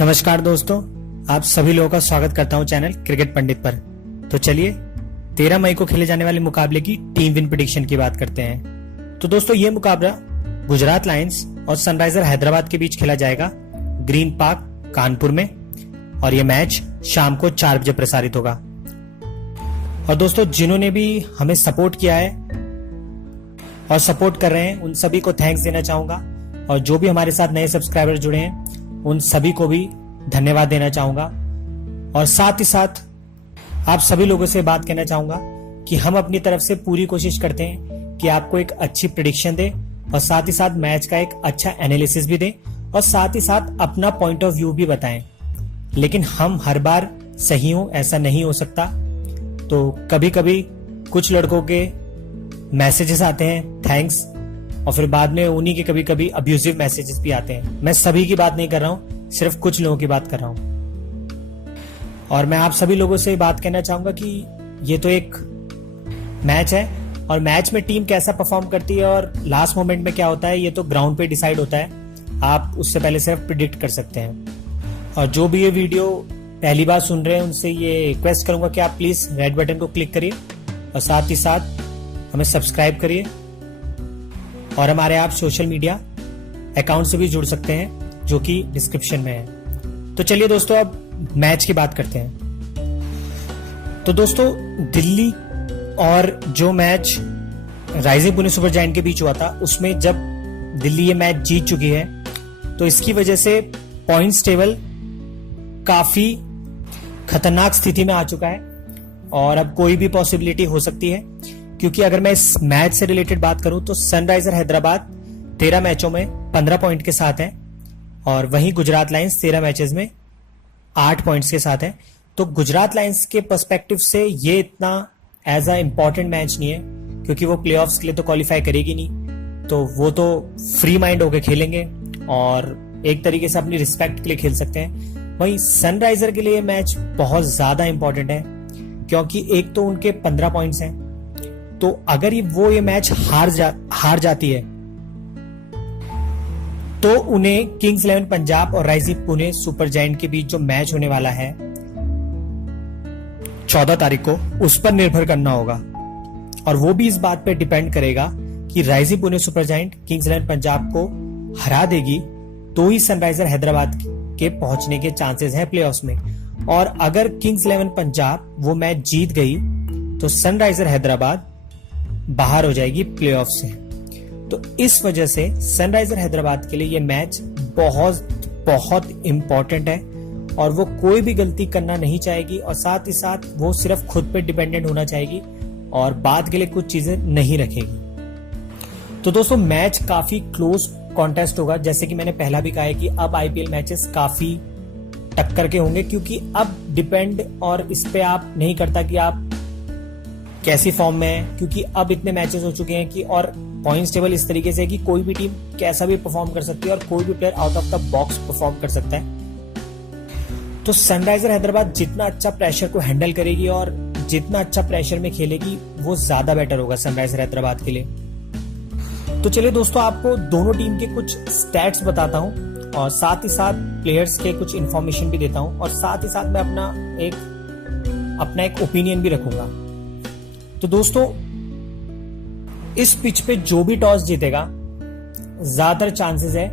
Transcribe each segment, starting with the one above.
नमस्कार दोस्तों, आप सभी लोगों का स्वागत करता हूं चैनल क्रिकेट पंडित पर। तो चलिए 13 मई को खेले जाने वाले मुकाबले की टीम विन प्रेडिक्शन की बात करते हैं। तो दोस्तों ये मुकाबला गुजरात लायंस और सनराइजर हैदराबाद के बीच खेला जाएगा ग्रीन पार्क कानपुर में, और ये मैच शाम को 4 बजे प्रसारित होगा। और दोस्तों जिन्होंने भी हमें सपोर्ट किया है और सपोर्ट कर रहे हैं उन सभी को थैंक्स देना चाहूंगा, और जो भी हमारे साथ नए सब्सक्राइबर जुड़े हैं उन सभी को भी धन्यवाद देना चाहूंगा। और साथ ही साथ आप सभी लोगों से बात कहना चाहूंगा कि हम अपनी तरफ से पूरी कोशिश करते हैं कि आपको एक अच्छी प्रेडिक्शन दें और साथ ही साथ मैच का एक अच्छा एनालिसिस भी दें और साथ ही साथ अपना पॉइंट ऑफ व्यू भी बताएं। लेकिन हम हर बार सही हो ऐसा नहीं हो सकता, तो कभी कभी कुछ लड़कों के मैसेजेस आते हैं थैंक्स, और फिर बाद में उन्हीं के कभी कभी अब्यूजिव मैसेजेस भी आते हैं। मैं सभी की बात नहीं कर रहा हूं, सिर्फ कुछ लोगों की बात कर रहा हूं। और मैं आप सभी लोगों से बात कहना चाहूंगा कि ये तो एक मैच है, और मैच में टीम कैसा परफॉर्म करती है और लास्ट मोमेंट में क्या होता है ये तो ग्राउंड पे डिसाइड होता है। आप उससे पहले सिर्फ प्रिडिक्ट कर सकते हैं। और जो भी ये वीडियो पहली बार सुन रहे हैं उनसे ये रिक्वेस्ट करूंगा कि आप प्लीज रेड बटन को क्लिक करिए और साथ ही साथ हमें सब्सक्राइब करिए, और हमारे आप सोशल मीडिया अकाउंट से भी जुड़ सकते हैं जो कि डिस्क्रिप्शन में है। तो चलिए दोस्तों अब मैच की बात करते हैं। तो दोस्तों दिल्ली और जो match rising Pune super giant के बीच हुआ था उसमें जब दिल्ली ये मैच जीत चुकी है तो इसकी वजह से पॉइंट्स टेबल काफी खतरनाक स्थिति में आ चुका है, और अब कोई भी पॉसिबिलिटी हो सकती है। क्योंकि अगर मैं इस मैच से रिलेटेड बात करूं तो सनराइजर हैदराबाद 13 मैचों में 15 पॉइंट के साथ है, और वहीं गुजरात लायंस 13 मैचेस में 8 पॉइंट्स के साथ है। तो गुजरात लायंस के पर्सपेक्टिव से ये इतना एज अ इम्पॉर्टेंट मैच नहीं है, क्योंकि वो प्लेऑफ्स के लिए तो क्वालिफाई करेगी नहीं, तो वो तो फ्री माइंड होकर खेलेंगे और एक तरीके से अपनी रिस्पेक्ट के लिए खेल सकते हैं। वहीं सनराइजर के लिए मैच बहुत ज्यादा इंपॉर्टेंट है, क्योंकि एक तो उनके 15 पॉइंट्स हैं, तो अगर वो ये मैच हार जाती है तो उन्हें किंग्स 11 पंजाब और राइजिंग पुणे सुपर जायंट के बीच जो मैच होने वाला है 14 तारीख को, उस पर निर्भर करना होगा। और वो भी इस बात पे डिपेंड करेगा कि rising Pune super giant Kings 11 Punjab को हरा देगी तो ही सनराइजर हैदराबाद के पहुंचने के चांसेस हैं प्लेऑफ्स में। और अगर किंग्स 11 पंजाब वो मैच जीत गई तो सनराइजर हैदराबाद बाहर हो जाएगी प्लेऑफ से। तो इस वजह से सनराइजर हैदराबाद के लिए ये मैच बहुत बहुत इंपॉर्टेंट है, और वो कोई भी गलती करना नहीं चाहेगी, और साथ ही साथ वो सिर्फ खुद पे डिपेंडेंट होना चाहेगी और बाद के लिए कुछ चीजें नहीं रखेगी। तो दोस्तों मैच काफी क्लोज कॉन्टेस्ट होगा, जैसे कि मैंने पहला भी कहा है कि अब आईपीएल मैचेस काफी टक्कर के होंगे, क्योंकि अब डिपेंड और इस पे आप नहीं करता कि आप कैसी फॉर्म में है, क्योंकि अब इतने मैचेस हो चुके हैं कि और पॉइंट्स टेबल इस तरीके से है कि कोई भी टीम कैसा भी परफॉर्म कर सकती है और कोई भी player out of the box perform कर सकता है। तो सनराइजर हैदराबाद जितना अच्छा प्रेशर को हैंडल करेगी और जितना अच्छा प्रेशर में खेलेगी वो ज्यादा बेटर होगा सनराइजर हैदराबाद के लिए। तो चलिए दोस्तों आपको दोनों टीम के कुछ स्टैट्स बताता हूं और साथ ही साथ प्लेयर्स के कुछ इंफॉर्मेशन भी देता हूं, और साथ ही साथ मैं अपना एक ओपिनियन भी रखूंगा। तो दोस्तों इस पिच पे जो भी टॉस जीतेगा ज्यादातर चांसेस है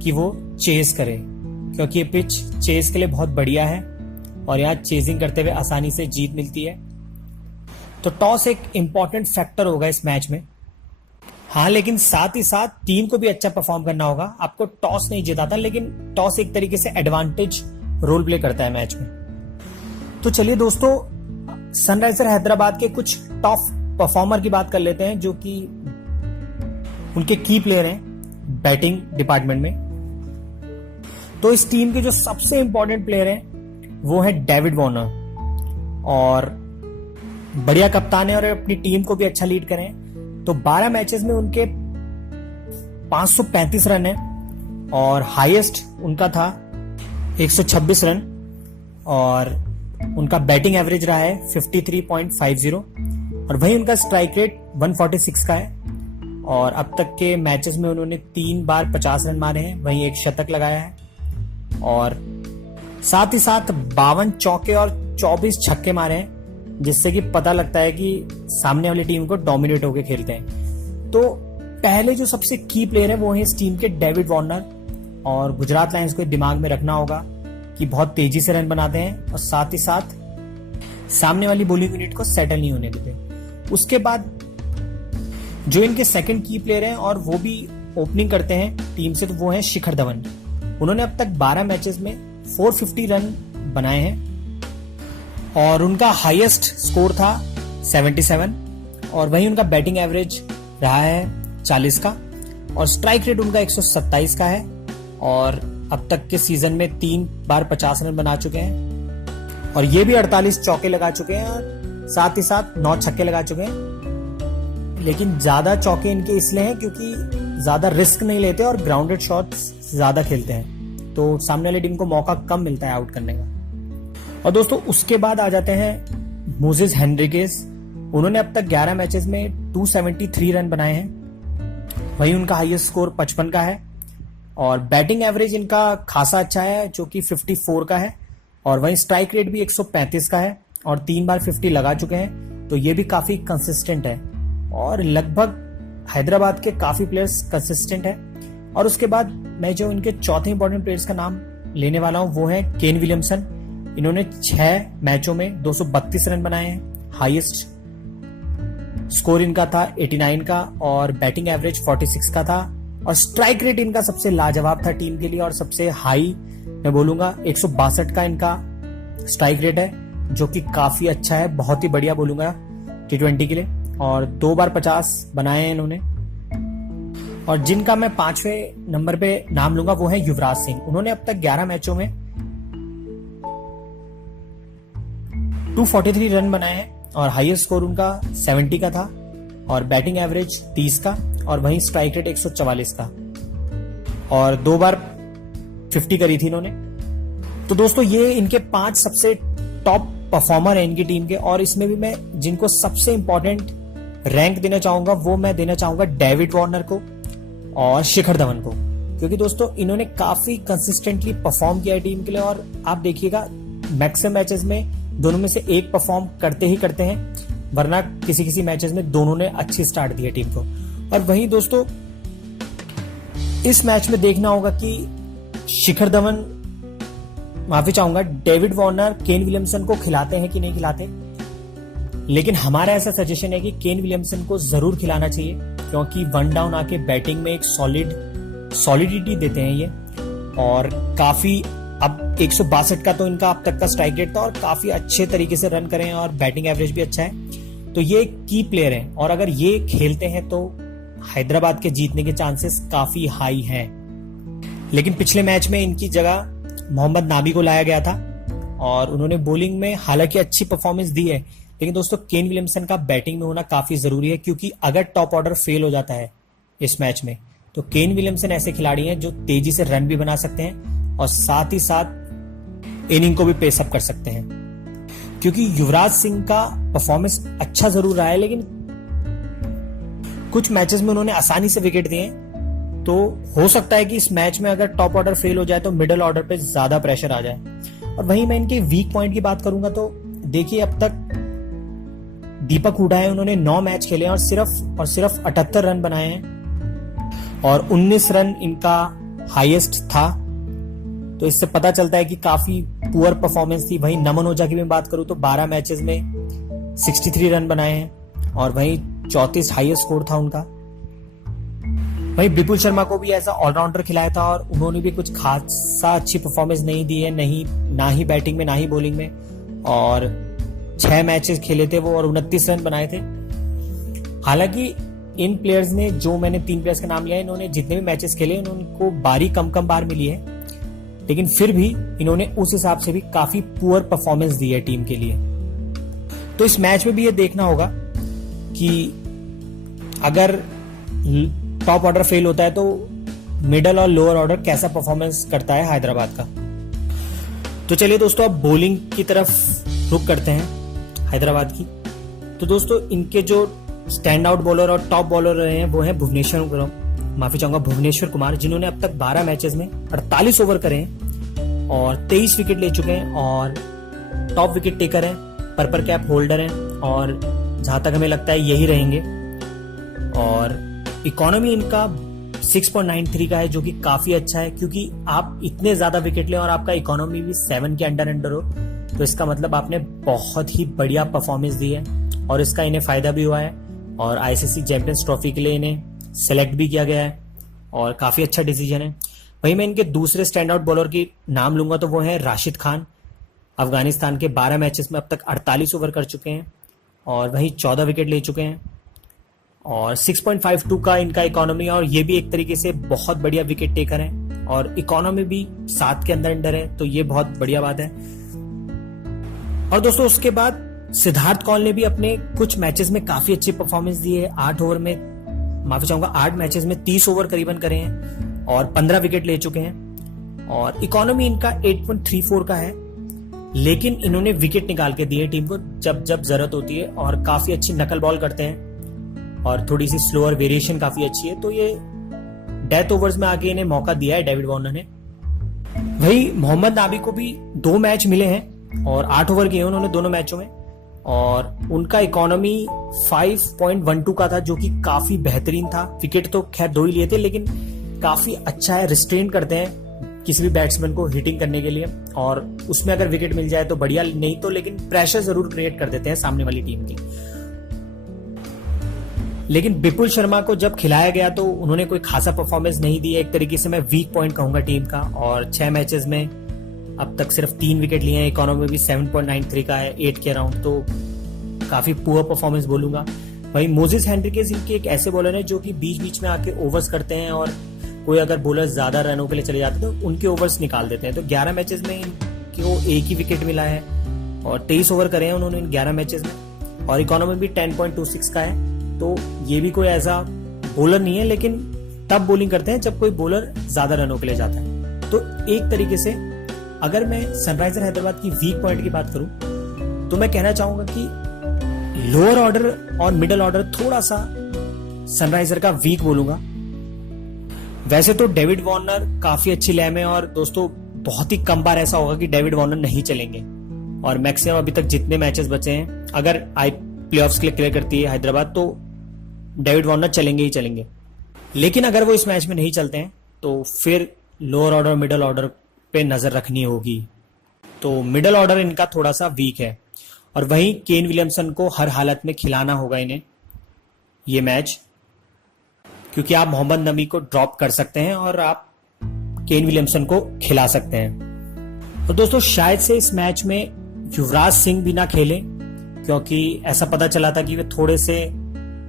कि वो चेस करे, क्योंकि ये पिच चेस के लिए बहुत बढ़िया है और यहाँ चेजिंग करते हुए आसानी से जीत मिलती है। तो टॉस एक इंपॉर्टेंट फैक्टर होगा इस मैच में। हाँ, लेकिन साथ ही साथ टीम को भी अच्छा परफॉर्म करना होगा। आपको टॉस नहीं जिताता, लेकिन टॉस एक तरीके से एडवांटेज रोल प्ले करता है मैच में। तो चलिए दोस्तों सनराइजर हैदराबाद के कुछ टॉप परफॉर्मर की बात कर लेते हैं, जो कि उनके की प्लेयर हैं बैटिंग डिपार्टमेंट में। तो इस टीम के जो सबसे इंपॉर्टेंट प्लेयर हैं वो है डेविड वार्नर, और बढ़िया कप्तान है और अपनी टीम को भी अच्छा लीड करें। तो 12 मैचेस में उनके 535 रन है, और हाईएस्ट उनका था 126 रन, और उनका बैटिंग एवरेज रहा है 53.50, और वहीं उनका स्ट्राइक रेट 146 का है, और अब तक के मैचेस में उन्होंने 3 बार 50 रन मारे हैं, वहीं एक शतक लगाया है, और साथ ही साथ 52 चौके और 24 छक्के मारे हैं, जिससे कि पता लगता है कि सामने वाली टीम को डोमिनेट होकर खेलते हैं। तो पहले जो सबसे की प्लेयर है वो है इस टीम के डेविड वार्नर, और गुजरात लायंस को दिमाग में रखना होगा कि बहुत तेजी से रन बनाते हैं और साथ ही साथ सामने वाली बॉलिंग यूनिट को सेटल नहीं होने देते। उसके बाद जो इनके सेकंड की प्लेयर हैं और वो भी ओपनिंग करते हैं टीम से, तो वो है शिखर धवन। उन्होंने अब तक 12 मैचेस में 450 रन बनाए हैं और उनका हाईएस्ट स्कोर था 77, और वहीं उनका बैटिंग एवरेज रहा है 40 का, और स्ट्राइक रेट उनका 127 का है, और अब तक के सीजन में 3 बार 50 रन बना चुके हैं, और ये भी 48 चौके लगा चुके हैं और साथ ही साथ 9 छक्के लगा चुके हैं। लेकिन ज्यादा चौके इनके इसलिए हैं क्योंकि ज्यादा रिस्क नहीं लेते और ग्राउंडेड शॉट्स ज्यादा खेलते हैं, तो सामने वाली टीम को मौका कम मिलता है आउट करने का। और दोस्तों उसके बाद आ जाते हैं मोजेस हेनरिकेस। उन्होंने अब तक 11 मैचेस में 273 रन बनाए हैं, वहीं उनका हाईएस्ट स्कोर 55 का है, और बैटिंग एवरेज इनका खासा अच्छा है जो कि 54 का है, और वहीं स्ट्राइक रेट भी 135 का है, और 3 बार 50 लगा चुके हैं, तो ये भी काफी कंसिस्टेंट है, और लगभग हैदराबाद के काफी प्लेयर्स कंसिस्टेंट है। और उसके बाद मैं जो इनके चौथे इंपॉर्टेंट प्लेयर्स का नाम लेने वाला हूं वो है केन विलियमसन। इन्होंने 6 मैचों में 232 रन बनाए हैं, हाईएस्ट स्कोर इनका था 89 का, और बैटिंग एवरेज 46 का था, और स्ट्राइक रेट इनका सबसे लाजवाब था टीम के लिए, और सबसे हाई मैं बोलूंगा 162 का इनका स्ट्राइक रेट है, जो कि काफी अच्छा है, बहुत ही बढ़िया बोलूंगा T20 के लिए, और 2 बार 50 बनाए हैं इन्होंने। और जिनका मैं 5वें नंबर पे नाम लूंगा वो है युवराज सिंह। उन्होंने अब तक 11 मैचों में 243 रन बनाए हैं, और हाईएस्ट स्कोर उनका 70 का था, और बैटिंग एवरेज 30 का, और वहीं स्ट्राइक रेट 144 का, और 2 बार 50 करी थी इन्होंने। तो दोस्तों ये इनके 5 सबसे टॉप परफॉर्मर है इनकी टीम के, और इसमें भी मैं जिनको सबसे इंपॉर्टेंट रैंक देना चाहूंगा वो मैं देना चाहूंगा डेविड वार्नर को और शिखर धवन को, क्योंकि दोस्तों इन्होंने काफी कंसिस्टेंटली परफॉर्म किया है टीम के लिए, और आप देखिएगा मैक्सिमम मैचेस में दोनों में से एक परफॉर्म करते ही करते हैं, वरना किसी किसी मैचेस में दोनों ने अच्छी स्टार्ट दी है टीम को। और वहीं दोस्तों इस मैच में देखना होगा कि शिखर धवन, माफी चाहूंगा, डेविड वार्नर केन विलियमसन को खिलाते हैं कि नहीं खिलाते, लेकिन हमारा ऐसा सजेशन है कि केन विलियमसन को जरूर खिलाना चाहिए, क्योंकि 1 डाउन आके बैटिंग में एक सॉलिडिटी देते हैं ये, और काफी अब 162 का तो इनका अब तक का स्ट्राइक रेट था, और काफी अच्छे तरीके से रन करें, और बैटिंग एवरेज भी अच्छा है, तो ये की प्लेयर है, और अगर ये खेलते हैं तो हैदराबाद के जीतने के चांसेस काफी हाई हैं। लेकिन पिछले मैच में इनकी जगह मोहम्मद नाबी को लाया गया था, और उन्होंने बॉलिंग में हालांकि अच्छी परफॉर्मेंस दी है, लेकिन दोस्तों केन विलियमसन का बैटिंग में होना काफी जरूरी है, क्योंकि अगर टॉप ऑर्डर फेल हो जाता है इस मैच में, तो केन विलियमसन ऐसे खिलाड़ी हैं जो तेजी से रन भी बना सकते हैं, और साथ ही साथ इनिंग को भी पेस अप कर सकते हैं। क्योंकि युवराज सिंह का परफॉर्मेंस अच्छा जरूर रहा है, लेकिन कुछ मैचेस में उन्होंने आसानी से विकेट दिए, तो हो सकता है कि इस मैच में अगर टॉप ऑर्डर फेल हो जाए तो मिडिल ऑर्डर पे ज्यादा प्रेशर आ जाए। और वहीं मैं इनके वीक पॉइंट की बात करूंगा तो देखिए, अब तक दीपक हुडा है, उन्होंने 9 मैच खेले और सिर्फ 78 रन बनाए हैं, और 19 रन इनका हाईएस्ट था, तो इससे पता चलता है कि काफी पुअर परफॉर्मेंस थी। वहीं नमन ओझा की मैं बात करूं तो 12 मैचेस में 63 रन बनाए हैं, और वहीं 34 हाईएस्ट स्कोर था उनका। वहीं विपुल शर्मा को भी ऐसा ऑलराउंडर खिलाया था, और उन्होंने भी कुछ खासा अच्छी परफॉर्मेंस नहीं दी है, ना ही बैटिंग में ना ही बॉलिंग में, और 6 मैचेस खेले थे वो, और 29 रन बनाए थे। हालांकि इन प्लेयर्स ने, जो मैंने 3 प्लेयर्स का नाम लिया है, इन्होंने जितने भी मैचेस खेले उनको बारी कम बार मिली है, लेकिन फिर भी इन्होंने उस हिसाब से भी काफी पुअर परफॉर्मेंस दी है टीम के लिए। तो इस मैच में भी ये देखना होगा कि अगर टॉप ऑर्डर फेल होता है तो मिडल और लोअर ऑर्डर कैसा परफॉर्मेंस करता है हैदराबाद का। तो चलिए दोस्तों अब बॉलिंग की तरफ रुक करते हैं हैदराबाद की। तो दोस्तों इनके जो स्टैंड आउट बॉलर और टॉप बॉलर रहे हैं वो हैं भुवनेश्वर कुमार, जिन्होंने अब तक 12 मैचेस में 48 ओवर करे हैं, और 23 विकेट ले चुके हैं और टॉप विकेट टेकर हैं, पर्पल कैप होल्डर हैं और जहां तक हमें लगता है यही रहेंगे। और इकोनॉमी इनका 6.93 का है, जो कि काफी अच्छा है, क्योंकि आप इतने ज्यादा विकेट लें और आपका इकोनॉमी भी 7 के अंडर हो, तो इसका मतलब आपने बहुत ही बढ़िया परफॉर्मेंस दी है और इसका इन्हें फायदा भी हुआ है और आईसीसी चैंपियंस ट्रॉफी के लिए इन्हें सेलेक्ट भी किया गया है और काफी अच्छा डिसीजन है। वहीं मैं इनके दूसरे स्टैंड आउट बॉलर की नाम लूंगा तो वो है राशिद खान। अफगानिस्तान के 12 मैचेस में अब तक 48 ओवर कर चुके हैं और वहीं 14 विकेट ले चुके हैं और 6.52 का इनका इकोनॉमी, और ये भी एक तरीके से बहुत बढ़िया विकेट टेकर है और इकोनॉमी भी 7 के अंदर है, तो ये बहुत बढ़िया बात है। और दोस्तों उसके बाद सिद्धार्थ कौल ने भी अपने कुछ मैचेस में काफी अच्छी परफॉर्मेंस दी है। 8 ओवर में, माफी चाहूंगा, 8 मैचेस में 30 ओवर करीबन करे हैं और 15 विकेट ले चुके हैं और इकोनॉमी इनका 8.34 का है, लेकिन इन्होंने विकेट निकाल के दिए टीम को जब जब जरूरत होती है और काफी अच्छी नकल बॉल करते हैं और थोड़ी सी स्लोअर वेरिएशन काफी अच्छी है, तो ये डेथ ओवर्स में आके इन्हें मौका दिया है डेविड वार्नर ने। वही मोहम्मद नाबी को भी 2 मैच मिले हैं और 8 ओवर किए उन्होंने दोनों मैचों में और उनका इकोनॉमी 5.12 का था, जो कि काफी बेहतरीन था। विकेट तो खैर 2 ही लिए थे, लेकिन काफी अच्छा है, रिस्ट्रेन करते हैं किसी भी बैट्समैन को हिटिंग करने के लिए और उसमें अगर विकेट मिल जाए तो बढ़िया, नहीं तो लेकिन प्रेशर जरूर क्रिएट कर देते हैं सामने वाली टीम की। लेकिन विपुल शर्मा को जब खिलाया गया तो उन्होंने कोई खासा परफॉर्मेंस नहीं दी है, एक तरीके से मैं वीक पॉइंट कहूंगा टीम का, और 6 मैचेस में अब तक सिर्फ 3 विकेट लिए हैं, इकोनॉमी भी 7.93 का है 8 के अराउंड, तो काफी पुअर परफॉर्मेंस बोलूंगा। वहीं मोजेस हेनरिकेज इनके एक ऐसे बॉलर हैं जो कि बीच बीच में आके ओवर्स करते हैं और कोई अगर बॉलर ज्यादा रनों के लिए चले जाते हैं तो उनके ओवर्स निकाल देते हैं। तो 11 मैचेस में इनको 1 ही विकेट मिला है और 23 ओवर करे हैं उन्होंने इन 11 मैचेस में और इकोनॉमी भी 10.26 का है, तो ये भी कोई ऐसा बॉलर नहीं है, लेकिन तब बॉलिंग करते हैं जब कोई बॉलर ज्यादा रनों के लिए जाता है। तो एक तरीके से अगर मैं सनराइजर हैदराबाद की वीक पॉइंट की बात करूं तो मैं कहना चाहूंगा कि लोअर ऑर्डर और मिडिल ऑर्डर थोड़ा सा सनराइजर का वीक बोलूंगा। वैसे तो डेविड वार्नर काफी अच्छी लय में, और दोस्तों बहुत ही कम बार ऐसा होगा कि डेविड वार्नर नहीं चलेंगे और मैक्सिमम अभी तक जितने मैचेस बचे हैं, अगर प्लेऑफ्स के लिए क्लियर करती है हैदराबाद तो डेविड वार्नर चलेंगे ही चलेंगे। लेकिन अगर वो इस मैच में नहीं चलते हैं तो फिर लोअर ऑर्डर मिडिल ऑर्डर पे नजर रखनी होगी। तो मिडिल ऑर्डर इनका थोड़ा सा वीक है और वहीं केन विलियमसन को हर हालत में खिलाना होगा इन्हें ये मैच, क्योंकि आप मोहम्मद नबी को ड्रॉप कर सकते हैं और आप केन विलियमसन को खिला सकते हैं। तो दोस्तों शायद से इस मैच में युवराज सिंह भी ना खेलें, क्योंकि ऐसा पता चला था कि वे थोड़े से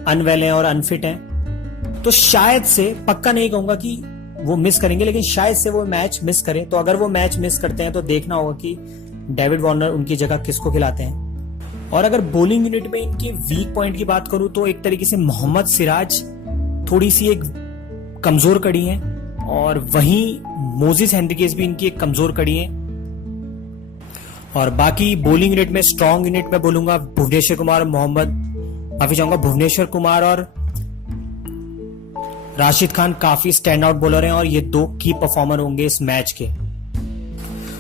अनवेल हैं और अनफिट हैं, तो शायद से, पक्का नहीं कहूंगा कि वो मिस करेंगे, लेकिन शायद से वो मैच मिस करें। तो अगर वो मैच मिस करते हैं तो देखना होगा कि डेविड वार्नर उनकी जगह किसको खिलाते हैं। और अगर बॉलिंग यूनिट में इनकी वीक पॉइंट की बात करूं तो एक तरीके से मोहम्मद सिराज थोड़ी सी एक कमजोर कड़ी है और वहीं मोजेस हेनरिकेज भी इनकी एक कमजोर कड़ी है। और बाकी बॉलिंग यूनिट में स्ट्रॉन्ग यूनिट में बोलूंगा भुवनेश्वर कुमार भुवनेश्वर कुमार और राशिद खान काफी स्टैंड आउट बॉलर हैं और ये 2 की परफॉर्मर होंगे इस मैच के।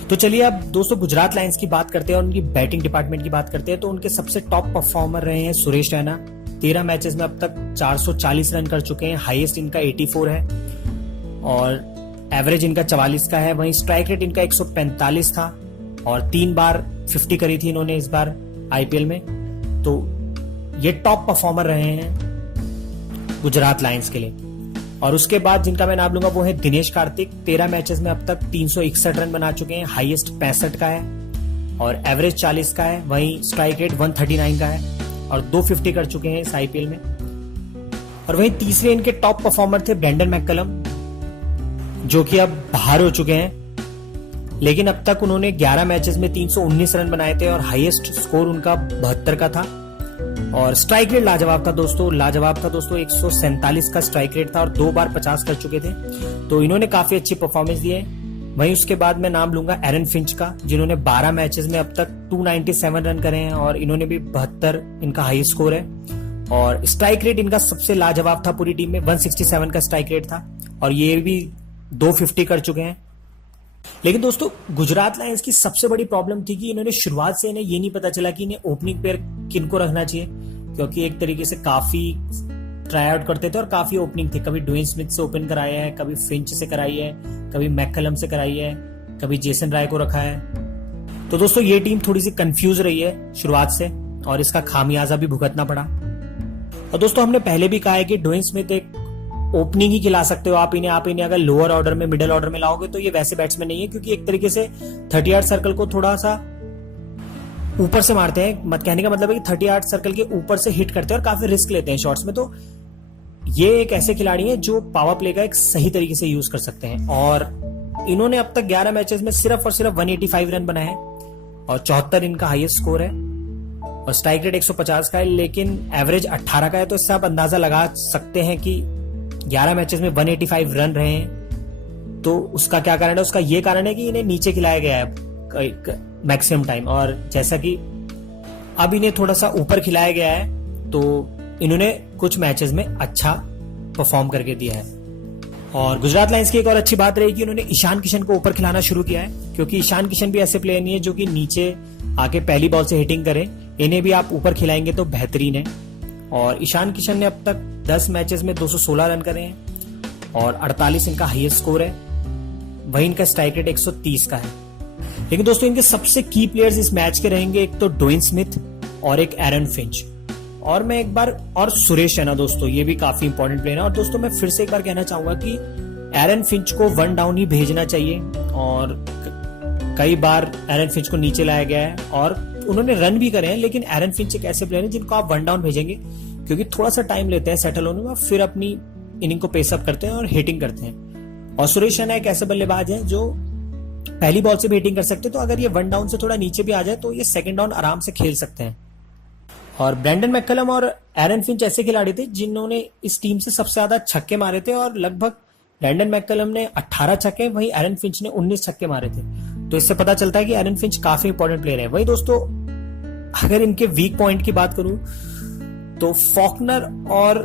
तो चलिए अब दोस्तों गुजरात लायंस की बात करते हैं और उनकी बैटिंग डिपार्टमेंट की बात करते हैं। तो उनके सबसे टॉप परफॉर्मर रहे हैं सुरेश रैना। 13 मैचेस में अब तक 440 रन कर चुके हैं, हाईएस्ट इनका 84 है और एवरेज इनका 44 का है। वहीं स्ट्राइक रेट इनका 145 था और 3 बार 50 करी थी इन्होंने इस बार आईपीएल में। तो ये टॉप परफॉर्मर रहे हैं गुजरात लायंस के लिए। और उसके बाद जिनका मैं नाम लूंगा वो है दिनेश कार्तिक। 13 मैचेस में अब तक 361 रन बना चुके हैं, हाईएस्ट 65 का है और एवरेज 40 का है। वहीं स्ट्राइक रेट 139 का है और 250 कर चुके हैं इस आईपीएल में। और वहीं तीसरे इनके टॉप परफॉर्मर थे ब्रेंडन मैककलम, जो कि अब बाहर हो चुके हैं, लेकिन अब तक उन्होंने 11 मैचेस में 319 रन बनाए थे और हाईएस्ट स्कोर उनका 72 का था। और स्ट्राइक रेट लाजवाब था दोस्तों 147 का स्ट्राइक रेट था और 2 बार 50 कर चुके थे। तो इन्होंने काफी अच्छी परफॉर्मेंस दी है। वहीं उसके बाद मैं नाम लूंगा एरन फिंच का, जिन्होंने 12 मैचेस में अब तक 297 रन करे हैं और इन्होंने भी 72 इनका हाई स्कोर है। और स्ट्राइक रेट इनका सबसे लाजवाब था पूरी टीम में, 167 का स्ट्राइक रेट था और ये भी 250 कर चुके हैं। लेकिन दोस्तों गुजरात लायंस की सबसे बड़ी प्रॉब्लम थी कि इन्होंने शुरुआत से इन्हें ये नहीं पता चला कि इन्हें ओपनिंग पेयर किनको रखना चाहिए, क्योंकि एक तरीके से काफी ट्राई आउट करते थे और काफी ओपनिंग थी। कभी ड्वेन स्मिथ से ओपन कराया है, कभी फिंच से कराई है, कभी मैककलम से कराई है, कभी जेसन राय को रखा है। तो दोस्तों ये टीम थोड़ी सी कंफ्यूज रही है शुरुआत से और इसका खामियाजा भी भुगतना पड़ा। और दोस्तों हमने पहले भी कहा है कि ड्वेन स्मिथ एक ओपनिंग ही खिला सकते हो आप इन्हें अगर लोअर ऑर्डर में, मिडिल ऑर्डर में लाओगे तो ये वैसे बैट्समैन नहीं है, क्योंकि एक तरीके से 30 यार्ड सर्कल को थोड़ा सा ऊपर से मारते हैं। मत कहने का मतलब है कि 30 यार्ड सर्कल के ऊपर से हिट करते हैं और काफी रिस्क लेते हैं शॉट्स में। तो ये एक ऐसे खिलाड़ी हैं जो पावर प्ले का एक सही तरीके से यूज कर सकते हैं। और इन्होंने अब तक 11 मैचेस में सिर्फ और सिर्फ 185 रन बनाए हैं और 74 इनका हाईएस्ट स्कोर है और स्ट्राइक रेट 150 का है, लेकिन एवरेज 18 का है। तो इससे आप अंदाजा लगा सकते हैं कि 11 मैचेस में 185 रन रहे हैं तो उसका क्या कारण है। उसका ये कारण है कि इन्हें नीचे खिलाया गया है मैक्सिमम टाइम, और जैसा कि अब इन्हें थोड़ा सा ऊपर खिलाया गया है तो इन्होंने कुछ मैचेस में अच्छा परफॉर्म करके दिया है। और गुजरात लायंस की एक और अच्छी बात रही कि उन्होंने ईशान किशन को ऊपर खिलाना शुरू किया है, क्योंकि ईशान किशन भी ऐसे प्लेयर नहीं है जो कि नीचे आके पहली बॉल से हिटिंग करें। इन्हें भी आप ऊपर खिलाएंगे तो बेहतरीन है। और ईशान किशन ने अब तक 10 मैचेस में 216 रन करे हैं और 48 इनका हाईएस्ट स्कोर है। वही इनका स्ट्राइक रेट 130 का है। लेकिन दोस्तों इनके सबसे की प्लेयर्स इस मैच के रहेंगे एक तो ड्वेन स्मिथ और एक एरन फिंच। और मैं एक बार, और सुरेश रैना दोस्तों, ये भी काफी इंपॉर्टेंट प्लेयर है। और दोस्तों मैं फिर से एक बार कहना चाहूंगा कि एरन फिंच को 1 डाउन ही भेजना चाहिए, और कई बार एरन फिंच को नीचे लाया गया है और उन्होंने रन भी करे हैं। लेकिन एरन फिंच एक ऐसे प्लेयर है जिनको आप 1 डाउन भेजेंगे, क्योंकि थोड़ा सा टाइम लेते हैं सेटल होने में, फिर अपनी इनिंग को पेस अप करते हैं और हिटिंग करते हैं। और सुरेश रैना एक ऐसे बल्लेबाज है जो पहली बॉल से भी हिटिंग कर सकते हैं। तो अगर ये 1 डाउन से थोड़ा नीचे भी आ जाए तो ये सेकंड डाउन आराम से खेल सकते हैं। और ब्रेंडन मैककलम और एरन फिंच ऐसे खिलाड़ी थे जिन्होंने इस टीम से सबसे ज्यादा छक्के मारे थे, और लगभग ब्रेंडन मैककलम ने 18 छक्के, वहीं एरन फिंच ने 19 छक्के मारे थे। तो इससे पता चलता है कि एरन फिंच काफी इंपॉर्टेंट प्लेयर है। वही दोस्तों अगर इनके वीक पॉइंट की बात करूं तो फॉकनर और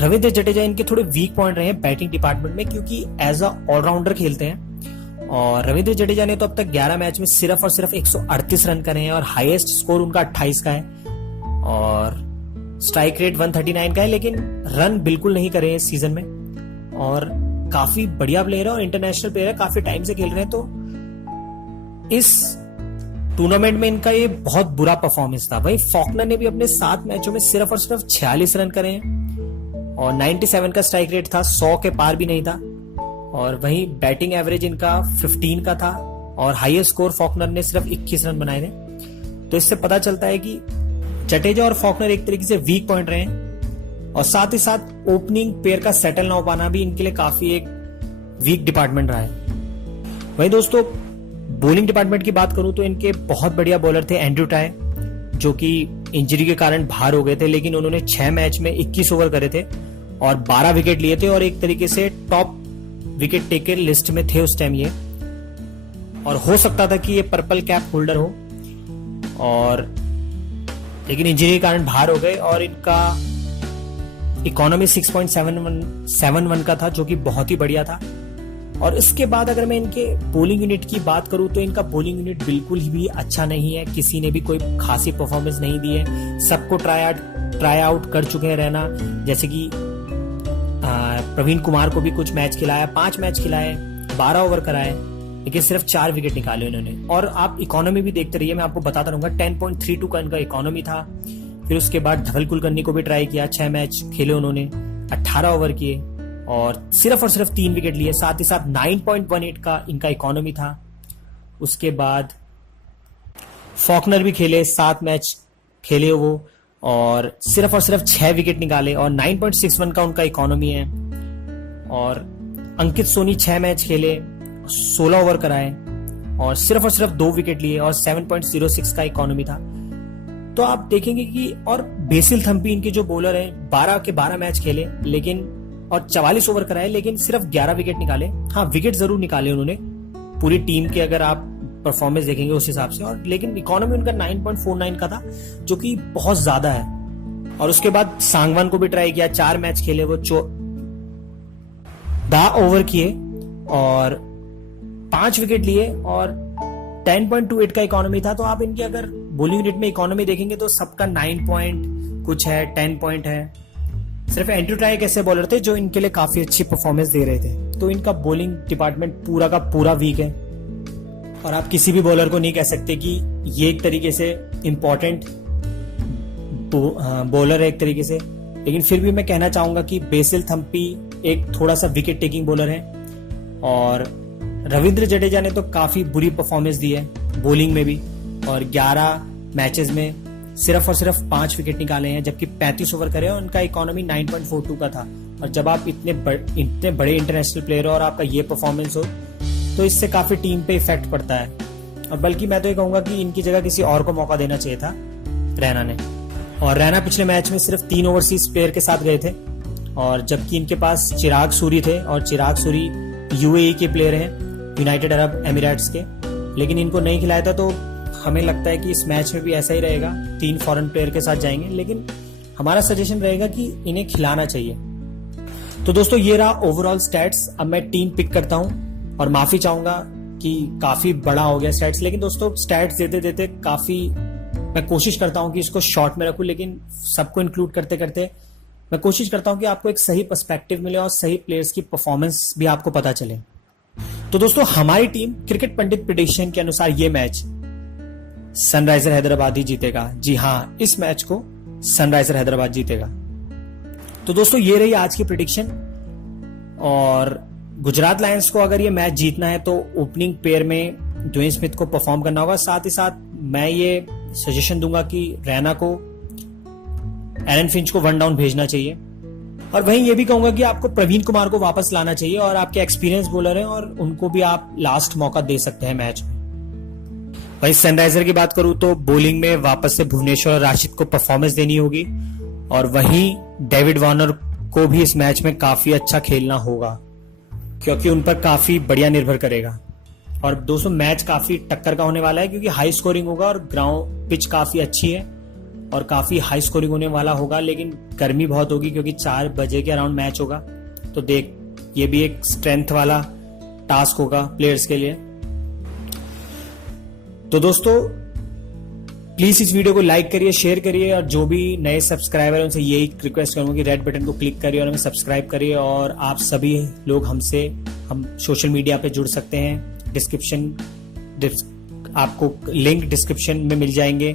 रविंद्र जडेजा इनके थोड़े वीक पॉइंट रहे हैं बैटिंग डिपार्टमेंट में, क्योंकि एज अ ऑलराउंडर खेलते हैं। और रविंद्र जडेजा ने तो अब तक 11 मैच में सिर्फ और सिर्फ 138 रन करे हैं और हाईएस्ट स्कोर उनका 28 का है और स्ट्राइक रेट 139 का है, लेकिन रन बिल्कुल नहीं करे इस सीजन में। और काफी बढ़िया प्लेयर है और इंटरनेशनल प्लेयर है, काफी टाइम से खेल रहे हैं। तो इस टूर्नामेंट में इनका ये बहुत बुरा परफॉर्मेंस था। वहीं फॉकनर ने भी अपने 7 मैचों में सिर्फ और सिर्फ 46 रन करे हैं और 97 का स्ट्राइक रेट था, 100 के पार भी नहीं था। और वहीं बैटिंग एवरेज इनका 15 का था और हाईएस्ट स्कोर फॉकनर ने सिर्फ 21 रन बनाए थे। तो इससे पता चलता है कि जडेजा और फॉकनर एक तरीके से वीक पॉइंट रहे हैं, और साथ ही साथ ओपनिंग पेयर का सेटल ना हो पाना भी इनके लिए काफी एक वीक डिपार्टमेंट रहा है। वहीं दोस्तों बॉलिंग डिपार्टमेंट की बात करूं तो इनके बहुत बढ़िया बॉलर थे एंड्रू टाई, जो कि इंजरी के कारण बाहर हो गए थे, लेकिन उन्होंने 6 मैच में 21 ओवर करे थे और 12 विकेट लिए थे और एक तरीके से टॉप विकेट टेकर लिस्ट में थे उस टाइम ये, और हो सकता था कि ये पर्पल कैप होल्डर हो, और लेकिन इंजरी के कारण बाहर हो गए। और इनका इकोनॉमी 6.71 का था, जो कि बहुत ही बढ़िया था। और इसके बाद अगर मैं इनके बॉलिंग यूनिट की बात करूं तो इनका बॉलिंग यूनिट बिल्कुल ही भी अच्छा नहीं है। किसी ने भी कोई खासी परफॉर्मेंस नहीं दी है। सबको ट्राई आउट कर चुके हैं रहना, जैसे कि प्रवीण कुमार को भी कुछ मैच खिलाया, 5 मैच खिलाए, 12 ओवर कराए, लेकिन सिर्फ 4 विकेट निकाले उन्होंने। और आप इकोनॉमी भी देखते रहिए, मैं आपको बताता रहूंगा। 10.32 का इनका इकोनॉमी था। फिर उसके बाद धवल कुलकर्णी को भी ट्राई किया, 6 मैच खेले उन्होंने, 18 ओवर किए और सिर्फ 3 विकेट लिए। साथ ही साथ 9.18 का इनका इकोनॉमी था। उसके बाद फॉकनर भी खेले, 7 मैच खेले वो, और सिर्फ 6 विकेट निकाले और 9.61 का उनका इकोनॉमी है। और अंकित सोनी 6 मैच खेले, 16 ओवर कराए और सिर्फ 2 विकेट लिए और 7.06 का इकोनॉमी था। तो आप देखेंगे कि, और बेसिल थम्पी इनके जो बॉलर हैं, 12 के 12 मैच खेले लेकिन, और 44 ओवर कराए, लेकिन सिर्फ 11 विकेट निकाले। हाँ, विकेट जरूर निकाले उन्होंने पूरी टीम के, अगर आप परफॉर्मेंस देखेंगे उस हिसाब से। और लेकिन इकोनॉमी उनका 9.49 का था, जो कि बहुत ज्यादा है। और उसके बाद सांगवान को भी ट्राई किया, 4 मैच खेले वो, 10 ओवर किए और 5 विकेट लिए और 10.28 का इकोनॉमी था। तो आप इनकी अगर बॉलिंग यूनिट में इकोनॉमी देखेंगे तो सबका 9 पॉइंट कुछ है, 10 पॉइंट है। सिर्फ एंड्रयू टाई एक ऐसे बॉलर थे जो इनके लिए काफी अच्छी परफॉर्मेंस दे रहे थे। तो इनका बॉलिंग डिपार्टमेंट पूरा का पूरा वीक है और आप किसी भी बॉलर को नहीं कह सकते कि ये एक तरीके से इंपॉर्टेंट बॉलर है एक तरीके से। लेकिन फिर भी मैं कहना चाहूंगा कि बेसिल थम्पी एक थोड़ा सा विकेट टेकिंग बॉलर है और रविंद्र जडेजा ने तो काफी बुरी परफॉर्मेंस दी है बॉलिंग में भी और 11 मैचेस में सिर्फ और सिर्फ 5 विकेट निकाले हैं, जबकि 35 ओवर करे और उनका इकोनॉमी 9.42 का था। और जब आप इतने बड़े इंटरनेशनल प्लेयर हो और आपका ये परफॉर्मेंस हो तो इससे काफी टीम पे इफेक्ट पड़ता है। और बल्कि मैं तो ये कहूंगा कि इनकी जगह किसी और को मौका देना चाहिए था रैना ने। और रैना पिछले मैच में सिर्फ 3 ओवरसीज प्लेयर के साथ गए थे और जबकि इनके पास चिराग सूरी थे और चिराग सूरी यूएई के प्लेयर हैं, यूनाइटेड अरब एमिरेट्स के, लेकिन इनको नहीं खिलाया था। तो हमें लगता है कि इस मैच में भी ऐसा ही रहेगा, 3 फॉरेन प्लेयर के साथ जाएंगे। लेकिन हमारा सजेशन रहेगा कि इन्हें खिलाना चाहिए। तो दोस्तों ये रहा ओवरऑल स्टैट्स। अब मैं टीम पिक करता हूं और माफी चाहूंगा कि काफी बड़ा हो गया स्टैट्स, लेकिन दोस्तों स्टैट्स देते देते काफी मैं कोशिश करता हूं कि इसको शॉर्ट में रखूं, लेकिन सबको इंक्लूड करते करते मैं कोशिश करता हूं कि आपको एक सही पर्सपेक्टिव मिले और सही प्लेयर्स की परफॉर्मेंस भी आपको पता चले। तो दोस्तों हमारी टीम क्रिकेट पंडित प्रेडिक्शन के अनुसार ये मैच सनराइजर हैदराबाद ही जीतेगा। जी हाँ, इस मैच को सनराइजर हैदराबाद जीतेगा। तो दोस्तों ये रही आज की प्रेडिक्शन। और गुजरात लायंस को अगर ये मैच जीतना है तो ओपनिंग पेयर में ड्वेन स्मिथ को परफॉर्म करना होगा। साथ ही साथ मैं ये सजेशन दूंगा कि रैना को, एरन फिंच को 1 डाउन भेजना चाहिए। और वहीं ये भी कहूंगा कि आपको प्रवीण कुमार को वापस लाना चाहिए और आपके एक्सपीरियंस बॉलर हैं और उनको भी आप लास्ट मौका दे सकते हैं मैच में। वहीं सनराइजर की बात करूं तो बॉलिंग में वापस से भुवनेश्वर और राशिद को परफॉर्मेंस देनी होगी और वहीं डेविड वार्नर को भी इस मैच में काफी अच्छा खेलना होगा क्योंकि उन पर काफी बढ़िया निर्भर करेगा। और दोस्तों मैच काफी टक्कर का होने वाला है क्योंकि हाई स्कोरिंग होगा और ग्राउंड पिच काफी अच्छी है और काफी हाई स्कोरिंग होने वाला होगा। लेकिन गर्मी बहुत होगी क्योंकि 4 बजे के अराउंड मैच होगा। तो देख ये भी एक स्ट्रेंथ वाला टास्क होगा प्लेयर्स के लिए। तो दोस्तों प्लीज इस वीडियो को लाइक करिए, शेयर करिए और जो भी नए सब्सक्राइबर हैं उनसे यही रिक्वेस्ट करूंगा कि रेड बटन को क्लिक करिए और हमें सब्सक्राइब करिए। और आप सभी लोग हम सोशल मीडिया पे जुड़ सकते हैं। आपको लिंक डिस्क्रिप्शन में मिल जाएंगे,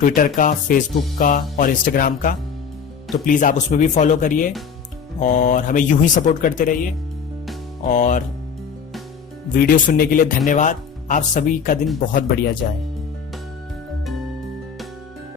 ट्विटर का, फेसबुक का और इंस्टाग्राम का। तो प्लीज आप उसमें भी फॉलो करिए और हमें यूं ही सपोर्ट करते रहिए। और वीडियो सुनने के लिए धन्यवाद। आप सभी का दिन बहुत बढ़िया जाए।